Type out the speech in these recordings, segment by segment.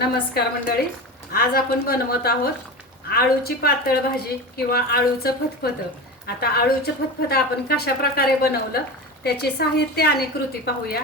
नमस्कार मंडळी. आज आपण बनवत आहोत आळूची पातळ भाजी किंवा आळूचं फतफत. आता आळूचं फतफत आपण कशा प्रकारे बनवलं त्याचे साहित्य आणि कृती पाहूया.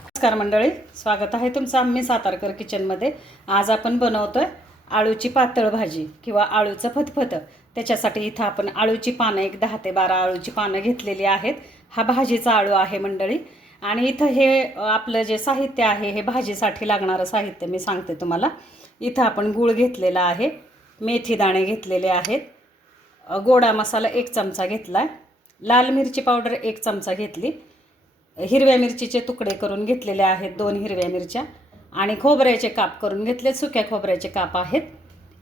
नमस्कार मंडळी स्वागत आहे तुमचं आम्ही सातारकर किचनमध्ये. आज आपण बनवतोय आळूची पातळ भाजी किंवा आळूचं फतफत. त्याच्यासाठी इथं आपण आळूची पानं एक दहा ते बारा आळूची पानं घेतलेली आहेत. हा भाजीचा आळू आहे मंडळी. आणि इथं हे आपलं जे साहित्य आहे हे भाजीसाठी लागणारं साहित्य मी सांगते तुम्हाला. इथं आपण गूळ घेतलेला आहे मेथी दाणे घेतलेले आहेत गोडा मसाला एक चमचा घेतला लाल मिरची पावडर एक चमचा घेतली हिरव्या मिरचीचे तुकडे करून घेतलेले आहेत दोन हिरव्या मिरच्या आणि खोबऱ्याचे काप करून घेतले सुक्या खोबऱ्याचे काप आहेत.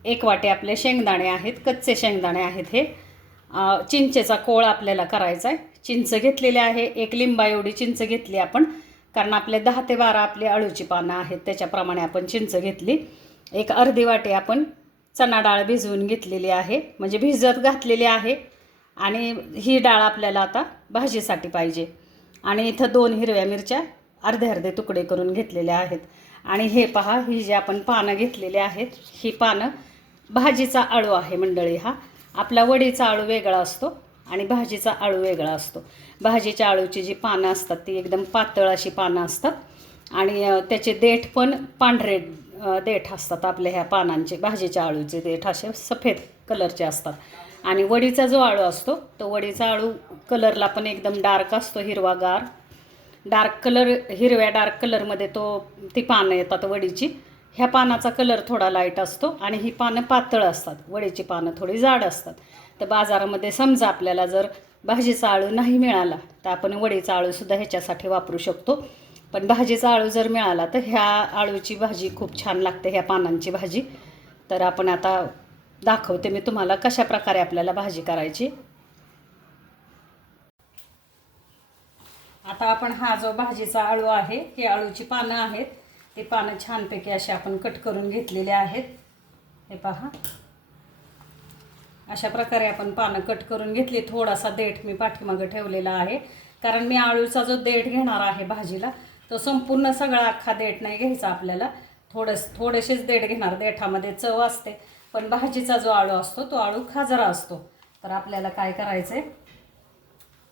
एक वाटे आपले शेंगदाणे आहेत कच्चे शेंगदाणे आहेत हे. चिंचेचा कोळ आपल्याला करायचा आहे चिंच घेतलेली आहे एक लिंबा एवढी चिंच घेतली आपण. कारण आपले दहा ते बारा आपली अळूची पानं आहेत त्याच्याप्रमाणे आपण चिंच घेतली. एक अर्धी वाटी आपण चणा डाळ भिजवून घेतलेली आहे म्हणजे भिजत घातलेली आहे. आणि ही डाळ आपल्याला आता भाजीसाठी पाहिजे. आणि इथं दोन हिरव्या मिरच्या अर्धे अर्धे तुकडे करून घेतलेले आहेत. आणि हे पहा ही जी आपण पानं घेतलेली आहेत ही पानं भाजीचा आळू आहे मंडळी हा. आपला वडीचा आळू वेगळा असतो. आणि भाजीचा आळू वेगळा असतो. भाजीच्या आळूची जी पानं असतात ती एकदम पातळ अशी पानं असतात. आणि त्याचे देठ पण पांढरे देठ असतात आपल्या ह्या पानांचे भाजीच्या आळूचे देठ असे सफेद कलरचे असतात. आणि वडीचा जो आळू असतो तो वडीचा आळू कलरला पण एकदम डार्क असतो हिरवागार. डार्क कलर हिरव्या डार्क कलरमध्ये तो ती पानं येतात वडीची. ह्या पानाचा कलर थोडा लाइट असतो आणि ही पानं पातळ असतात. वडीची पानं थोडी जाड असतात. तर बाजारामध्ये समजा आपल्याला जर भाजीचा आळू नाही मिळाला तर आपण वडीचा आळूसुद्धा ह्याच्यासाठी वापरू शकतो. पण भाजीचा आळू जर मिळाला तर ह्या आळूची भाजी खूप छान लागते ह्या पानांची भाजी. तर आपण आता दाखवते मी तुम्हाला कशा प्रकारे आपल्याला भाजी करायची. आता आपण हा जो भाजीचा आळू आहे ही आळूची पानं आहेत. ती पानं छानपैकी असे आपण कट करून घेतलेली आहेत. हे पहा. अशा प्रकारे आपण पानं कट करून घेतली. थोडासा देठ मी पाठीमागं ठेवलेला आहे. कारण मी आळूचा जो देठ घेणार आहे भाजीला तो संपूर्ण सगळा अख्खा देठ नाही घ्यायचा आपल्याला. थोडंस थोडेसेच देठ घेणार. देठामध्ये चव असते. पण भाजीचा जो आळू असतो तो आळू खाजरा असतो. तर आपल्याला काय करायचं आहे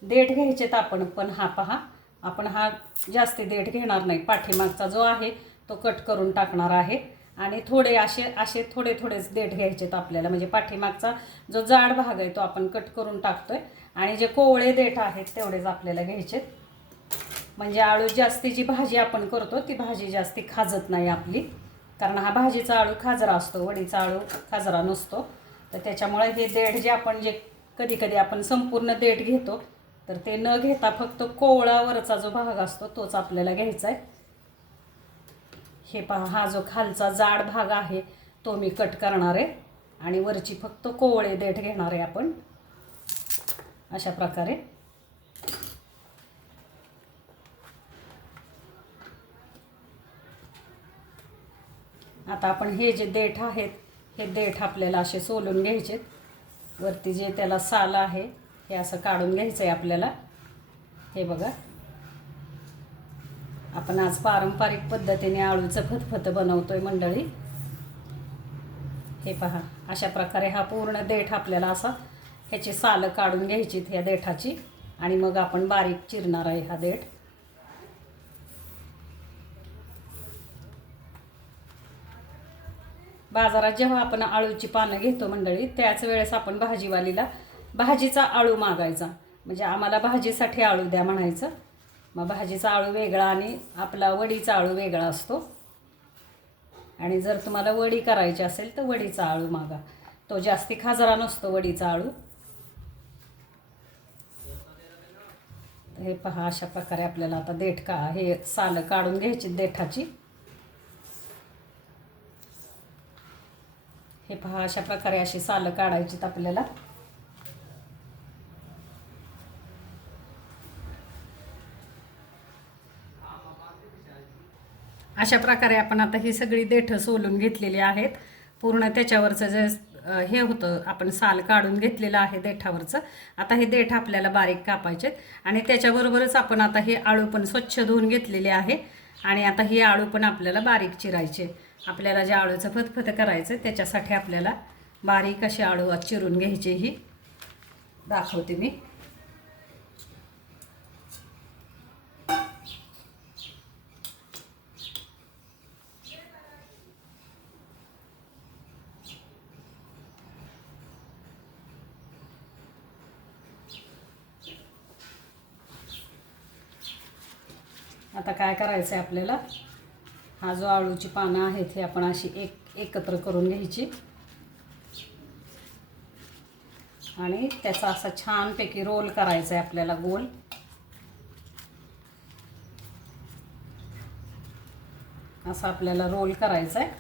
देठ घ्यायचेत आपण पण हा पहा आपण हा जास्ती देठ घेणार नाही. पाठीमागचा जो आहे तो कट करून टाकणार आहे. आणि थोडे असे असे थोडे थोडेच देठ घ्यायचेत आपल्याला. म्हणजे पाठीमागचा जो जाड भाग आहे तो आपण कट करून टाकतोय. आणि जे कोवळे देठ आहेत तेवढेच आपल्याला घ्यायचेत. म्हणजे आळू जास्ती जी भाजी आपण करतो ती भाजी जास्ती खाजत नाही आपली. कारण हा भाजीचा आळू खाजरा असतो वडीचा आळू खाजरा नसतो. तर त्याच्यामुळे हे देठ जे आपण जे कधी कधी आपण संपूर्ण देठ घेतो तर ते न घेता फक्त कोवळावरचा जो भाग असतो तोच आपल्याला घ्यायचा आहे. हे पहा हा जो खालचा जाड भाग आहे तो मी कट करणार आहे. आणि वरची फक्त कोवळे देठ घेणार आहे आपण. अशा प्रकारे. आता आपण हे जे देठ आहेत हे देठ आपल्याला असे सोलून घ्यायचे वरती जे त्याला साल आहे हे असं काढून घ्यायचं आहे आपल्याला. हे बघा. आपण आज पारंपरिक पद्धतीने आळूचं फतफत बनवतोय मंडळी. हे पहा अशा प्रकारे हा पूर्ण देठ आपल्याला असा ह्याची सालं काढून घ्यायची ह्या देठाची. आणि मग आपण बारीक चिरणार आहे हा देठ. बाजारात जेव्हा आपण आळूची पानं घेतो मंडळी त्याच वेळेस आपण भाजीवालीला भाजीचा आळू मागायचा. म्हणजे आम्हाला भाजीसाठी आळू द्या म्हणायचं. मग भाजीचा आळू वेगळा आणि आपला वडीचा आळू वेगळा असतो. आणि जर तुम्हाला वडी करायची असेल तर वडीचा आळू मागा. तो जास्ती खाजरा नसतो वडीचा आळू. हे पहा अशा प्रकारे आपल्याला आता देठ का हे सालं काढून घ्यायची देठाची. हे पहा अशा प्रकारे अशी सालं काढायचीत आपल्याला. अशा प्रकारे आपण आता ही सगळी देठं सोलून घेतलेली आहेत. पूर्ण त्याच्यावरचं जे हे होतं आपण साल काढून घेतलेलं आहे देठावरचं. आता हे देठ आपल्याला बारीक कापायचे आणि त्याच्याबरोबरच आपण आता हे आळू पण स्वच्छ धुवून घेतलेले आहे. आणि आता हे आळू पण आपल्याला बारीक चिरायचे. आपल्याला जे आळूचं फतफत करायचं त्याच्यासाठी आपल्याला बारीक असे आळू चिरून घ्यायचे ही. दाखवते मी. आता काय करायचं आहे आपल्याला? हा जो आळूची पानं आहेत हे आपण अशी एक एकत्र करून घ्यायची. आणि त्याचा असा छानपैकी रोल करायचा आहे आपल्याला गोल. असा आपल्याला रोल करायचा आहे.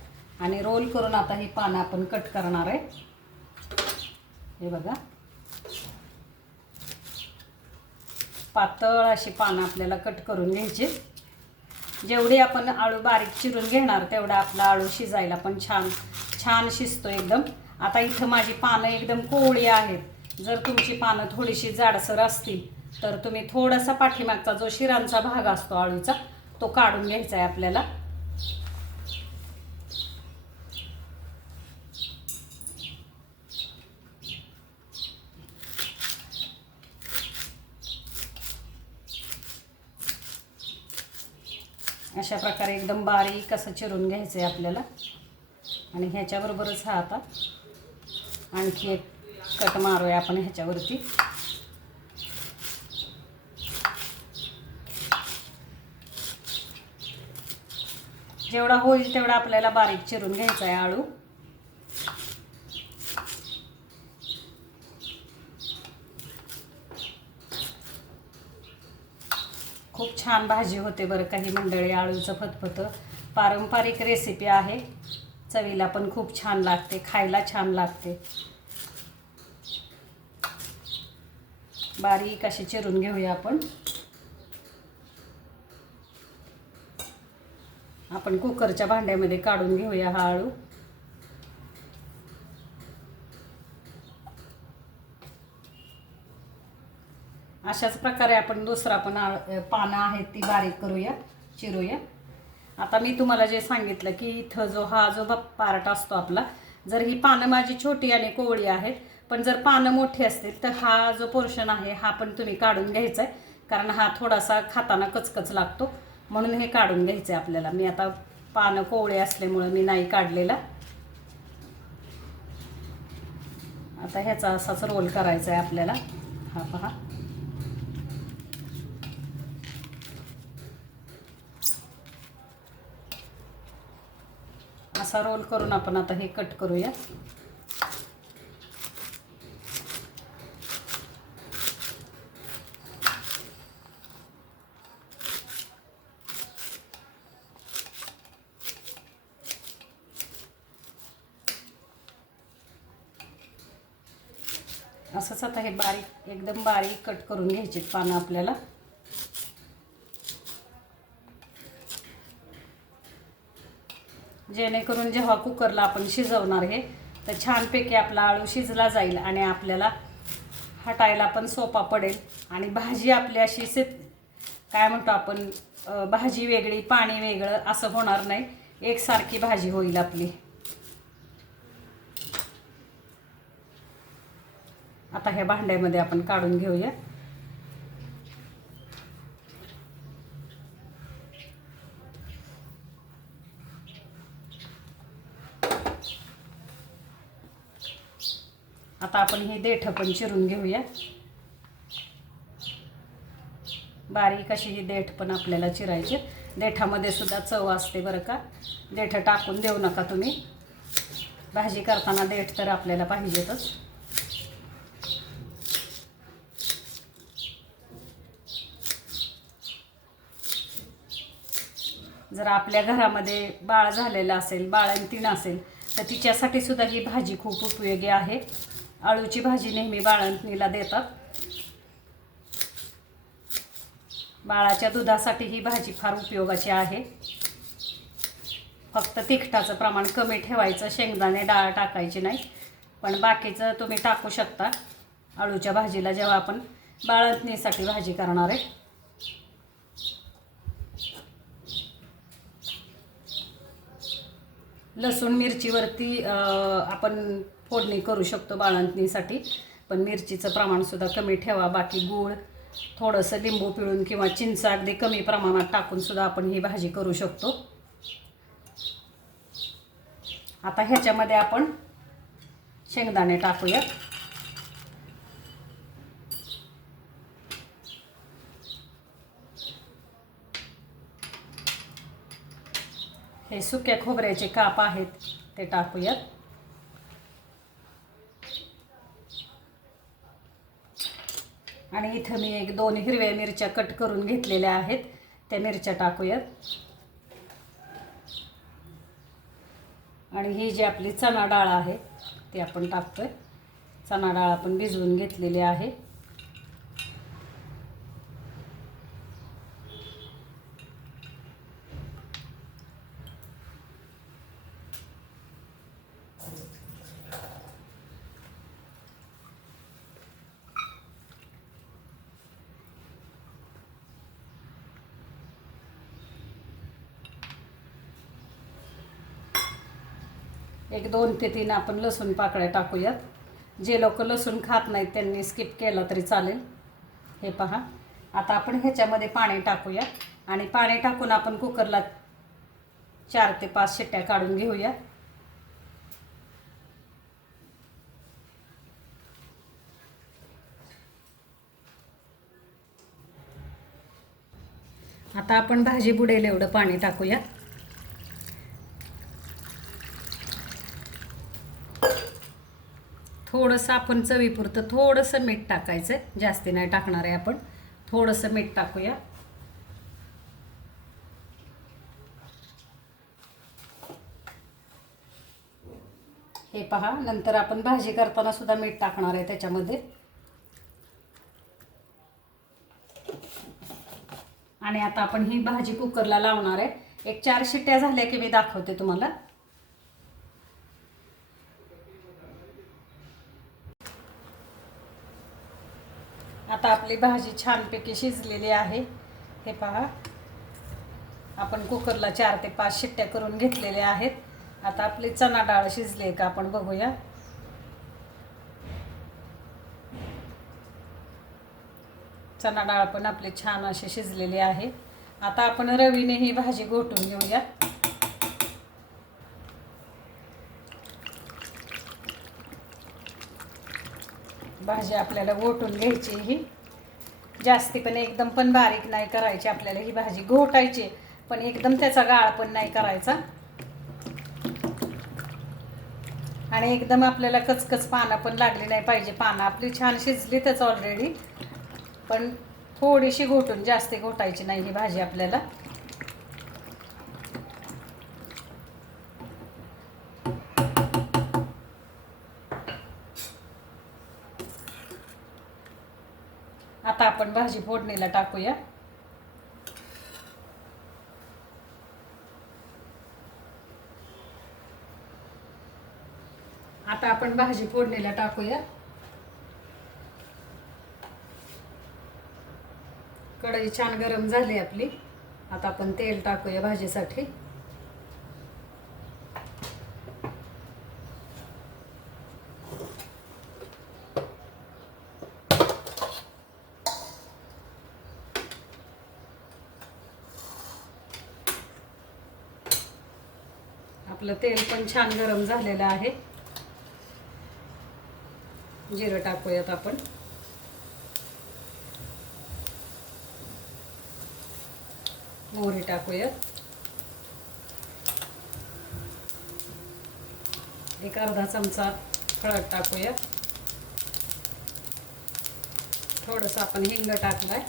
आणि रोल करून आता ही पानं आपण कट करणार आहे. हे बघा. पातळ अशी पानं आपल्याला कट करून घ्यायची. जेवढी आपण आळू बारीक चिरून घेणार तेवढा आपला आळू शिजायला पण छान छान शिजतो एकदम. आता इथं माझी पानं एकदम कोवळी आहेत. जर तुमची पानं थोडीशी जाडसर असतील तर तुम्ही थोडासा पाठीमागचा जो शिरांचा भाग असतो आळूचा तो काढून घ्यायचा आहे आपल्याला अशा प्रकारे एकदम बारीक असं चिरून घ्यायचं आहे आपल्याला. आणि ह्याच्याबरोबरच हा आता आणखी एक कट मारूया आपण ह्याच्यावरती. जेवढा होईल तेवढा आपल्याला बारीक चिरून घ्यायचा आहे आळू. खूप छान भाजी होते बरं काही मंडळी आळूचं फतफतं. पारंपरिक रेसिपी आहे. चवीला पण खूप छान लागते खायला छान लागते. बारीक अशी चिरून घेऊया आपण. आपण कुकरच्या भांड्यामध्ये काढून घेऊया हा आळू. अशाच प्रकारे आपण दुसरा पण पानं आहेत ती बारीक करूया चिरूया आता मी तुम्हाला जे सांगितलं की इथं जो हा जो पार्ट असतो आपला जर ही पानं माझी छोटी आणि कोवळी आहेत पण जर पानं मोठी असतील तर हा जो पोर्शन आहे हा पण तुम्ही काढून घ्यायचा आहे कारण हा थोडासा खाताना कचकच लागतो. म्हणून हे काढून घ्यायचं आहे आपल्याला. मी आता पानं कोवळे असल्यामुळं मी नाही काढलेला. आता ह्याचा असाच रोल करायचा आहे आपल्याला. हा पहा. असा रोल करून आपण आता हे कट करूया. असंच आता हे बारीक एकदम बारीक कट करून घ्यायचे पानं आपल्याला. जेणेकरून जेव्हा कुकरला आपण शिजवणार हे तर छानपैकी आपला आळू शिजला जाईल आणि आपल्याला हटायला पण सोपा पडेल. आणि भाजी आपली अशी से काय म्हणतो आपण भाजी वेगळी पाणी वेगळं असं होणार नाही. एकसारखी भाजी होईल आपली. आता ह्या भांड्यामध्ये आपण काढून घेऊया. आता आपण हे देठ पण चिरून घेऊया. बारीक अशी ही देठ पण आपल्याला चिरायची. देठामध्ये सुद्धा चव असते बरं का. देठ टाकून देऊ नका तुम्ही. भाजी करताना देठ तर आपल्याला पाहिजेतच. जर आपल्या घरामध्ये बाळ झालेलं असेल बाळंतीण असेल तर तिच्यासाठी सुद्धा ही भाजी खूप उपयोगी आहे. आळूची भाजी नेहमी बाळंतणीला देतात. बाळाच्या दुधासाठी ही भाजी फार उपयोगाची आहे. फक्त तिखटाचं प्रमाण कमी ठेवायचं शेंगदाणे डाळ टाकायची नाही. पण बाकीचं तुम्ही टाकू शकता. आळूच्या भाजीला जेव्हा आपण बाळंतणीसाठी भाजी करणार आहे. लसूण मिरचीवरती आपण फोडणी करू शकतो बाळंतणीसाठी. पण मिरचीचं प्रमाणसुद्धा कमी ठेवा बाकी गूळ थोडंसं लिंबू पिळून किंवा चिंच अगदी कमी प्रमाणात टाकूनसुद्धा आपण ही भाजी करू शकतो. आता ह्याच्यामध्ये आपण शेंगदाणे टाकूया हे सुक्या खोबऱ्याचे काप आहेत ते टाकूयात. आणि इथं मी एक दोन हिरव्या मिरच्या कट करून घेतलेल्या आहेत. त्या मिरच्या टाकूयात. आणि ही जी आपली चणा डाळ आहे ती आपण टाकतोय. चणा डाळ आपण भिजवून घेतलेली आहे. एक दोन ते तीन आपण लसूण पाकळ्या टाकूयात. जे लोक लसूण खात नाहीत त्यांनी स्किप केला तरी चालेल. हे पहा. आता आपण ह्याच्यामध्ये पाणी टाकूया आणि पाणी टाकून आपण कुकरला चार ते पाच शिट्ट्या काढून घेऊया आता आपण भाजी बुडेल एवढं पाणी टाकूया थोडंसं आपण चवीपुरतं थोडंसं मीठ टाकायचं. जास्ती नाही टाकणार आहे आपण. थोडंसं मीठ टाकूया. हे पहा नंतर आपण भाजी करताना सुद्धा मीठ टाकणार आहे त्याच्यामध्ये. आणि आता आपण ही भाजी कुकरला लावणार आहे. एक चार शिट्ट्या झाल्या की मी दाखवते तुम्हाला आता आपली भाजी छानपैकी शिजलेली आहे. हे पहा. आपण कुकरला चार ते पाच शिट्ट्या करून घेतलेल्या आहेत. आता आपली चणा डाळ शिजली आहे का आपण बघूया. चणा डाळ पण आपली छान अशी शिजलेली आहे. आता आपण रवीने ही भाजी घोटून घेऊया. भाजी आपल्याला घोटून घ्यायची ही जास्ती पण एकदम पण बारीक नाही करायची आपल्याला. ही भाजी घोटायची पण एकदम त्याचा गाळ पण नाही करायचा. आणि एकदम आपल्याला कचकच पानं पण लागली नाही पाहिजे. पानं आपली छान शिजली त्याच ऑलरेडी पण थोडीशी घोटून जास्ती घोटायची नाही ही भाजी आपल्याला. आपण भाजी फोडणीला टाकूया. आता आपण भाजी फोडणीला टाकूया. कढई छान गरम झाली आपली. आता आपण तेल टाकूया भाजीसाठी. आपलं तेल पण छान गरम झालेलं आहे. जिरं टाकूयात आपण. मोहरी टाकूयात. एक अर्धा चमचा हळद टाकूयात. थोडंसं आपण हिंग टाकलाय.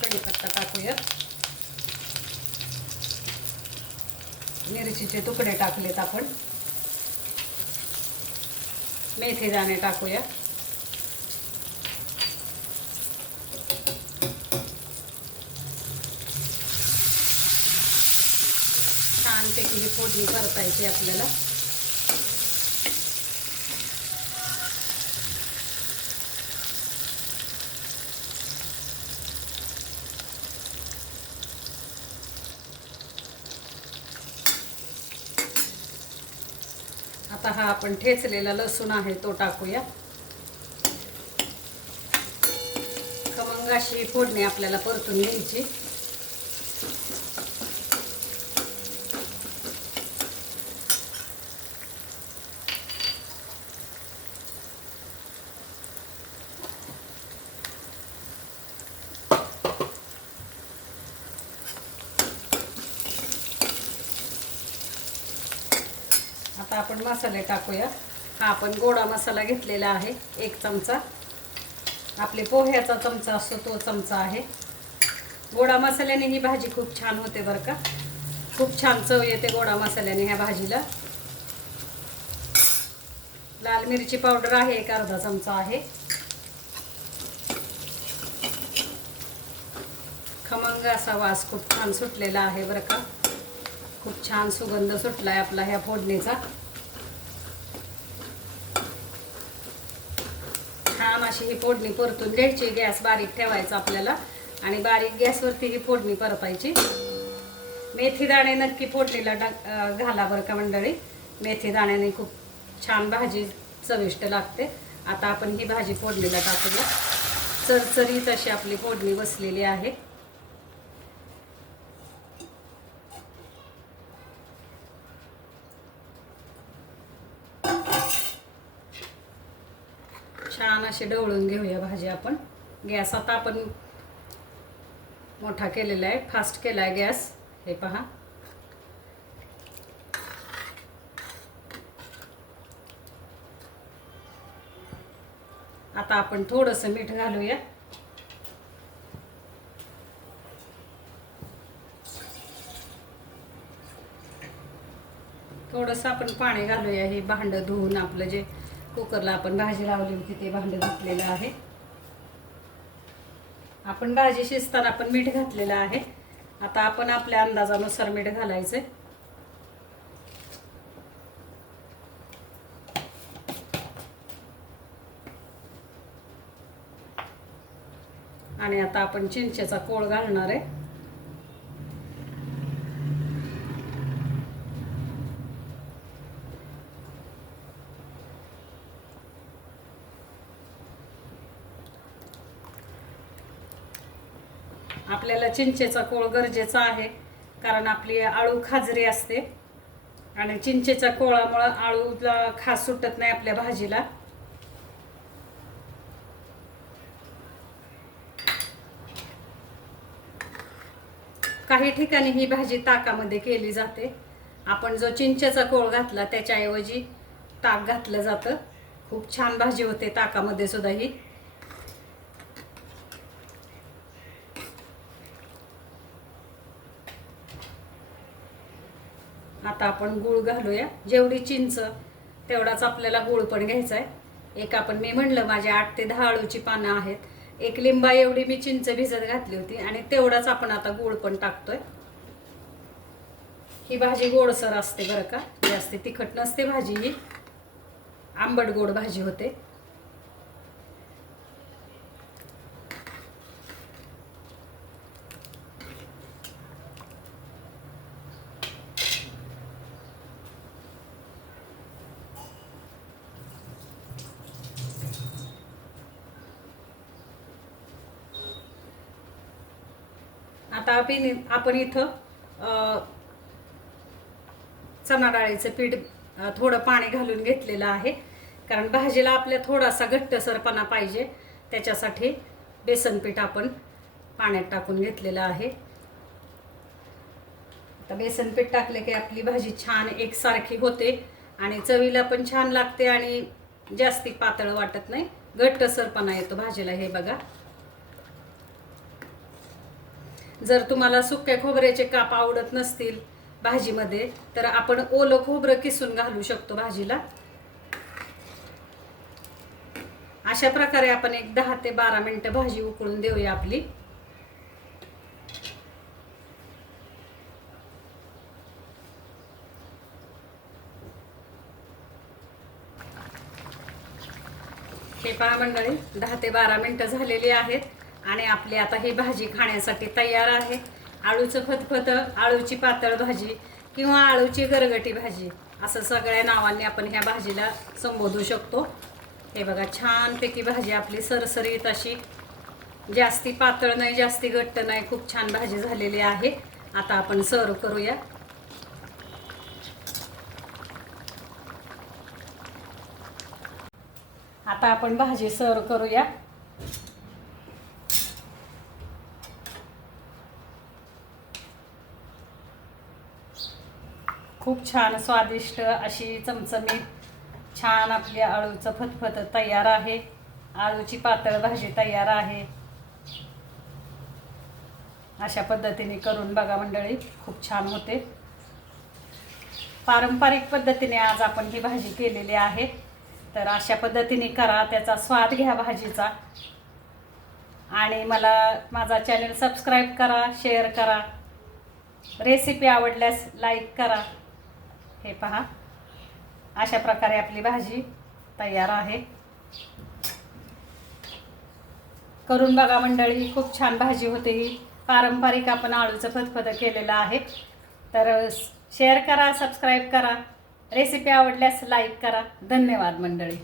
कढीपत्ता टाकूयात. मिरचीचे तुकडे टाकलेत आपण. मेथी दाणे टाकूया. छान छानपैकी ही फोडणी परतायची आपल्याला आता हा आपण ठेचलेला लसूण आहे तो टाकूया. खमंगाशी फोडणी आपल्याला परतून घ्यायची आता आपण मसाले टाकूया. हा आपण गोडा मसाला घेतलेला आहे एक चमचा. आपले पोह्याचा चमचा असतो तो चमचा आहे. गोडा मसाल्याने ही भाजी खूप छान होते बरं का. खूप छान चव येते गोडा मसाल्याने ह्या भाजीला. लाल मिरची पावडर आहे एक अर्धा चमचा आहे. खमंग असा वास खूप छान सुटलेला आहे बरं का. खूप छान सुगंध सुटलाय आपला ह्या फोडणीचा छान अशी ही फोडणी परतून घ्यायची. गॅस बारीक ठेवायचा आपल्याला. आणि बारीक गॅसवरती ही फोडणी परतायची मेथी दाणे नक्की फोडणीला टाक घाला बरं का मंडळी. मेथी दाण्याने खूप छान भाजी चविष्ट लागते. आता आपण ही भाजी फोडणीला टाकूया. चरचरीत अशी आपली फोडणी बसलेली आहे. छान अशी ढवळून घेऊया भाजी आपण. गॅस आता आपण मोठा केलेला आहे. फास्ट केला आहे गॅस. हे पहा. आता आपण थोडंसं मीठ घालूया. थोडंसं आपण पाणी घालूया. हे भांडं धुवून आपलं जे कुकरला आपण भाजी लावली होती ते भांडं धुतलेलं आहे. आपण भाजी शिजताना आपण मीठ घातलेलं आहे. आता आपण आपल्या अंदाजानुसार मीठ घालायचं आणि आता आपण चिंचेचा कोळ घालणार आहे आपल्याला चिंचेचा कोळ गरजेचा आहे कारण आपली आळू खाजरी असते. आणि चिंचेच्या कोळामुळं आळूला खास सुटत नाही आपल्या भाजीला. काही ठिकाणी ही भाजी ताकामध्ये केली जाते. आपण जो चिंचेचा कोळ घातला त्याच्याऐवजी ताक घातलं जातं. खूप छान भाजी होते ताकामध्ये सुद्धा ही. आता आपण गूळ घालूया. जेवढी चिंच तेवढाच आपल्याला गूळ पण घ्यायचा आहे. एक आपण मी म्हणलं माझी आठ ते दहा आळूची पानं आहेत. एक लिंबा एवढी मी चिंच भिजत घातली होती आणि तेवढाच आपण आता गूळ पण टाकतोय. ही भाजी गोडसर असते बरं का? जास्त तिखट नसते भाजी ही. आंबट गोड भाजी होते. आता आपण आपण इथं चणा डाळीचं पीठ थोडं पाणी घालून घेतलेलं आहे. कारण भाजीला आपल्या थोडासा घट्टसरपणा पाहिजे. त्याच्यासाठी बेसन पीठ आपण पाण्यात टाकून घेतलेलं आहे. आता बेसन पीठ टाकले की आपली भाजी छान एकसारखी होते आणि चवीला पण छान लागते आणि जास्ती पातळ वाटत नाही. घट्टसरपणा येतो भाजीला हे बघा. जर तुम्हाला सुक्या खोबऱ्याचे काप आवडत नसतील भाजीमध्ये तर आपण ओलं खोबरं किसून घालू शकतो भाजीला. अशा प्रकारे आपण एक दहा ते बारा मिनटं भाजी उकळून देऊया आपली. हे पहा मंडळी दहा ते बारा मिनटं झालेली आहेत. आणि आपली आता ही भाजी खाण्यासाठी तयार आहे. आळूचं फतफत आळूची पातळ भाजी किंवा आळूची गरगटी भाजी असं सगळ्या नावांनी आपण ह्या भाजीला संबोधू शकतो. हे बघा छानपैकी भाजी आपली सरसरीत अशी. जास्ती पातळ नाही जास्ती घट्ट नाही खूप छान भाजी झालेली आहे. आता आपण सर्व करूया. आता आपण भाजी सर्व करूया. खूप छान स्वादिष्ट अशी चमचमीत छान आपली आळूचं फतफत तयार आहे. आळूची पातळ भाजी तयार आहे. अशा पद्धतीने करून बघा मंडळी खूप छान होते. पारंपरिक पद्धतीने आज आपण ही भाजी केलेली आहे. तर अशा पद्धतीने करा त्याचा स्वाद घ्या भाजीचा. आणि मला माझा चॅनल सबस्क्राईब करा शेअर करा. रेसिपी आवडल्यास लाईक करा. हे पहा. अशा प्रकारे आपली भाजी तयार आहे. करून बघा मंडळी खूप छान भाजी होते ही. पारंपरिक आपण आळूचं फतफद केलेलं आहे. तर शेअर करा सबस्क्राईब करा. रेसिपी आवडल्यास लाईक करा. धन्यवाद मंडळी.